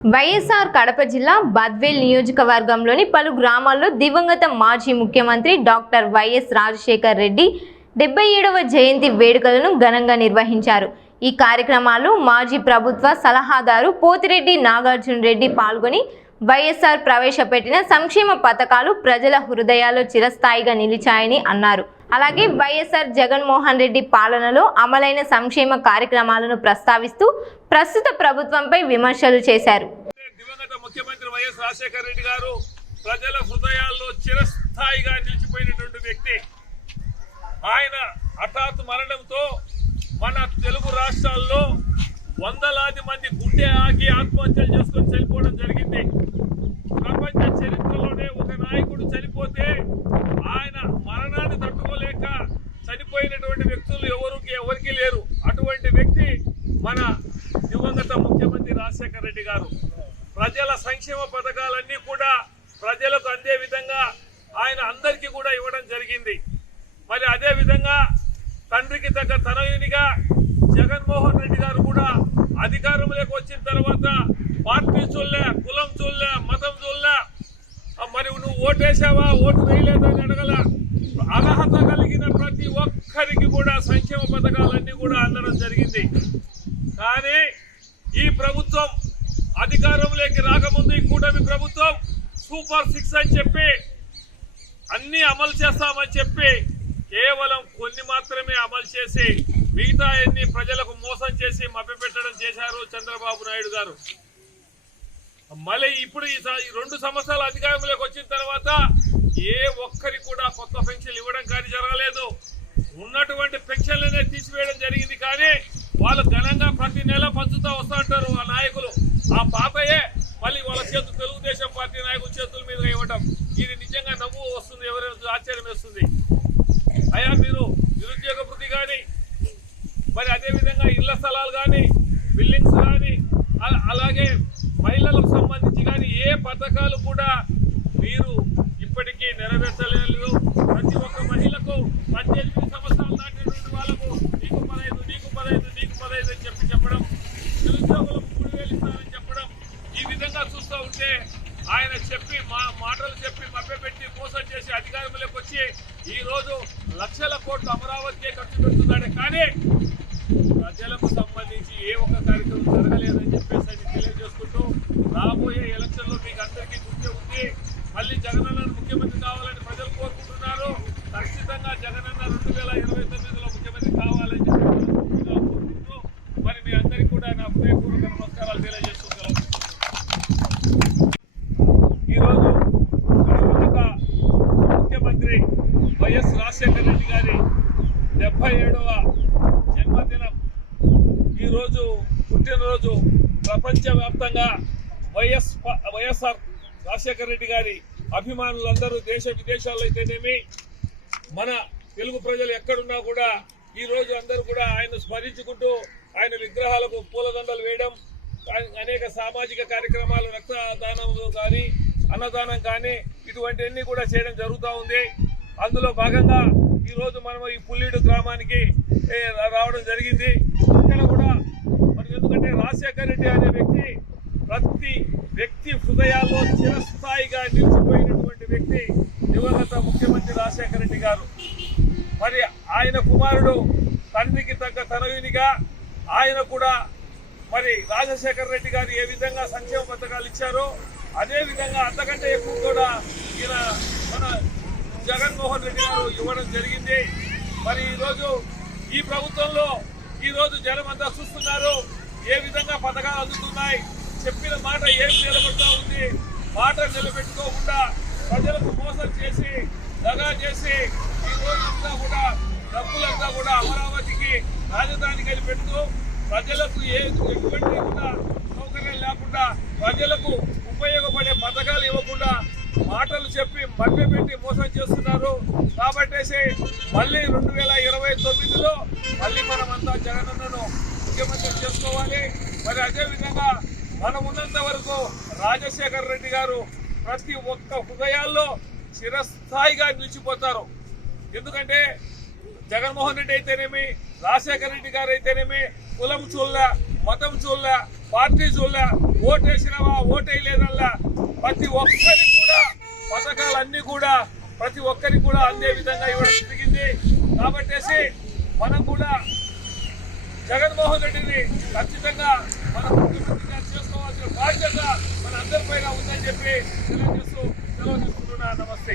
వైఎస్ఆర్ కడప జిల్లా బద్వేల్ నియోజకవర్గంలోని పలు గ్రామాల్లో దివంగత మాజీ ముఖ్యమంత్రి డాక్టర్ వైఎస్ రాజశేఖర్ రెడ్డి 77వ జయంతి వేడుకలను ఘనంగా నిర్వహించారు। ఈ కార్యక్రమాల్లో మాజీ ప్రభుత్వ సలహాదారు పోతిరెడ్డి నాగార్జున రెడ్డి పాల్గొని వైఎస్ఆర్ ప్రవేశపెట్టిన సంక్షేమ పథకాలు ప్రజల హృదయాల్లో చిరస్థాయిగా నిలిచాయని అన్నారు। అలాగే వైఎస్ఆర్ జగన్మోహన్ రెడ్డి పాలనలో అమలైన సంక్షేమ కార్యక్రమాలను ప్రస్తావిస్తూ ప్రస్తుత ప్రభుత్వంపై విమర్శలు చేశారు। దివంగత ముఖ్యమంత్రి వైఎస్ రాజశేఖర్ రెడ్డి గారు ప్రజల హృదయాల్లో చిరస్థాయిగా నిలిచిపోయినటువంటి వ్యక్తి। ఆయన హఠాత్ మరణంతో మన తెలుగు రాష్ట్రాల్లో వందలాది మంది గుండె ఆగి ఆత్మహత్యలు చేసుకొని చనిపోవడం జరిగింది। ప్రపంచ చరిత్రలోనే ఒక నాయకుడు చనిపోతే ఆయన మరణాన్ని తట్టుకోలేక చనిపోయినటువంటి వ్యక్తులు ఎవరికి లేరు। అటువంటి వ్యక్తి మన దివంగత ముఖ్యమంత్రి రాజశేఖర్ రెడ్డి గారు। ప్రజల సంక్షేమ పథకాలన్నీ కూడా ప్రజలకు అందే విధంగా ఆయన అందరికీ కూడా ఇవ్వడం జరిగింది। మరి అదే విధంగా తండ్రికి తగ్గ తనయునిగా జగన్మోహన్ రెడ్డి గారు కూడా అధికారంలోకి వచ్చిన తర్వాత పార్టీ చూడలే, కులం చూడలే, మతం చూడలే, మరి నువ్వు ఓటేసావా ఓటు వేయలేదని అడగల, అర్హత కలిగిన ప్రతి ఒక్కరికి కూడా సంక్షేమ పథకాలన్నీ కూడా అందడం జరిగింది। కానీ ఈ ప్రభుత్వం అధికారంలోకి రాకముందు ఈ కూటమి ప్రభుత్వం సూపర్ 6 అని చెప్పి అన్ని అమలు చేస్తామని చెప్పి కేవలం కొన్ని మాత్రమే అమలు చేసి మిగతా అన్ని ప్రజలకు మోసం చేసి మభ్యపెట్టడం చేశారు చంద్రబాబు నాయుడు గారు। మళ్ళీ ఇప్పుడు ఈ 2 సంవత్సరాల అధికారంలోకి వచ్చిన తర్వాత ఏ ఒక్కరికి కూడా కొత్త పెన్షన్లు ఇవ్వడం కానీ జరగలేదు। ఉన్నటువంటి పెన్షన్లనే తీసివేయడం జరిగింది। కానీ వాళ్ళు ఘనంగా ప్రతి నెల పంచుతూ వస్తూ ఉంటారు ఆ నాయకులు, ఆ పాతయే మళ్ళీ వాళ్ళ చేతులు తెలుగుదేశం పార్టీ నాయకుల చేతుల మీద ఇవ్వడం, ఇది నిజంగా నవ్వు వస్తుంది, ఎవరైనా ఆశ్చర్యం వేస్తుంది। అయ్యా మీరు నిరుద్యోగ వృత్తి కానీ, మరి అదేవిధంగా ఇళ్ల స్థలాలు కానీ, బిల్డింగ్స్ కానీ, అలాగే మహిళలకు సంబంధించి కానీ ఏ పథకాలు కూడా మీరు ఇప్పటికీ నెరవేర్చలేదు। ప్రతి ఒక్క మహిళకు 18 సంవత్సరాలు దాటినటువంటి వాళ్ళకు నీకు 15, నీకు 15, నీకు 15 అని చెప్పడం, నిరుద్యోగులకు 3,000 ఇస్తారని చెప్పడం, ఈ విధంగా చూస్తూ ఉంటే ఆయన చెప్పి మాటలు చెప్పి మభ్యపెట్టి మోసం చేసి అధికారంలోకి వచ్చి ఈ రోజు లక్షల కోట్లు అమరావతికే ఖర్చు పెడుతున్నాడే, కానీ ప్రజలకు సంబంధించి ఏ ఒక్క కార్యక్రమం జరగలేదని చెప్పేసి తెలియజేసుకుంటూ రాబోయే ఎలక్షన్లో మీకు అందరికీ గుర్తే ఉంది, మళ్ళీ జగనన్నను ముఖ్యమంత్రి కావాలని ప్రజలు కోరుకుంటున్నారు। ఖచ్చితంగా జగనన్న 2029లో ముఖ్యమంత్రి కావాలని చెప్పి కోరుకుంటూ మరి మీ అందరికీ కూడా నా హృదయపూర్వక నమస్కారాలు తెలియజేస్తున్నాను। ఈరోజు దివంగత ముఖ్యమంత్రి వైఎస్ రాజశేఖర రెడ్డి గారి 77వ జన్మదినం, ఈరోజు పుట్టినరోజు ప్రపంచవ్యాప్తంగా వైఎస్ఆర్ రాజశేఖర రెడ్డి గారి అభిమానులందరూ దేశ విదేశాల్లో అయితేనేమి మన తెలుగు ప్రజలు ఎక్కడున్నా కూడా ఈ రోజు అందరూ కూడా ఆయన స్మరించుకుంటూ ఆయన విగ్రహాలకు పూలదండలు వేయడం, అనేక సామాజిక కార్యక్రమాలు రక్తదానం కానీ అన్నదానం కానీ ఇటువంటివన్నీ కూడా చేయడం జరుగుతూ ఉంది। అందులో భాగంగా ఈరోజు మనం ఈ పుల్లీడు గ్రామానికి రావడం జరిగింది। ఇక్కడ కూడా మరి ఎందుకంటే రాజశేఖర రెడ్డి అనే ప్రతి వ్యక్తి హృదయాల్లో చిరస్థాయిగా నిలిచిపోయినటువంటి వ్యక్తి దివంగత ముఖ్యమంత్రి రాజశేఖర రెడ్డి గారు। మరి ఆయన కుమారుడు తండ్రికి తగ్గ తనయునిగా ఆయన కూడా మరి రాజశేఖర రెడ్డి గారు ఏ విధంగా సంక్షేమ పథకాలు ఇచ్చారో అదే విధంగా అంతకంటే ఎక్కువ కూడా ఈయన మన జగన్మోహన్ రెడ్డి గారు ఇవ్వడం జరిగింది। మరి ఈరోజు ఈ ప్రభుత్వంలో ఈరోజు జనం అంతా చూస్తున్నారు ఏ విధంగా పథకాలు అందుతున్నాయి, చెప్పిన మాట ఏం నిలబడుతూ ఉంది, మాట నిలబెట్టుకోకుండా ప్రజలకు మోసం చేసి దగా చేసి ఈ రోజంతా కూడా డబ్బులంతా కూడా అమరావతికి రాజధానికి వెళ్ళి పెడుతూ ప్రజలకు ఎటువంటి కూడా సౌకర్యం లేకుండా ప్రజలకు ఉపయోగపడే పథకాలు ఇవ్వకుండా మాటలు చెప్పి మభ్యపెట్టి మోసం చేస్తున్నారు। కాబట్టేసి మళ్ళీ 2029లో మళ్ళీ మనమంతా జగనన్నను ముఖ్యమంత్రి చేసుకోవాలి। మరి అదేవిధంగా మనం ఉన్నంత వరకు రాజశేఖర రెడ్డి గారు ప్రతి ఒక్క హృదయాల్లో చిరస్థాయిగా నిలిచిపోతారు। ఎందుకంటే జగన్మోహన్ రెడ్డి అయితేనేమి, రాజశేఖర రెడ్డి గారు అయితేనేమి కులం చూడలే, మతం చూడలే, పార్టీ చూడలే, ఓటేసినవా ఓటేయలేదల్లా ప్రతి ఒక్కరికి కూడా పథకాలన్నీ కూడా ప్రతి ఒక్కరికి కూడా అందే విధంగా ఇవ్వడం జరిగింది. కాబట్టేసి మనం కూడా జగన్మోహన్ రెడ్డిని ఖచ్చితంగా మనం ముఖ్యమంత్రిగా చేసుకోవాల్సిన బాధ్యత మన అందరిపైన ఉందని చెప్పి తెలియజేస్తూ సెలవు తీసుకుంటున్నా. నమస్తే.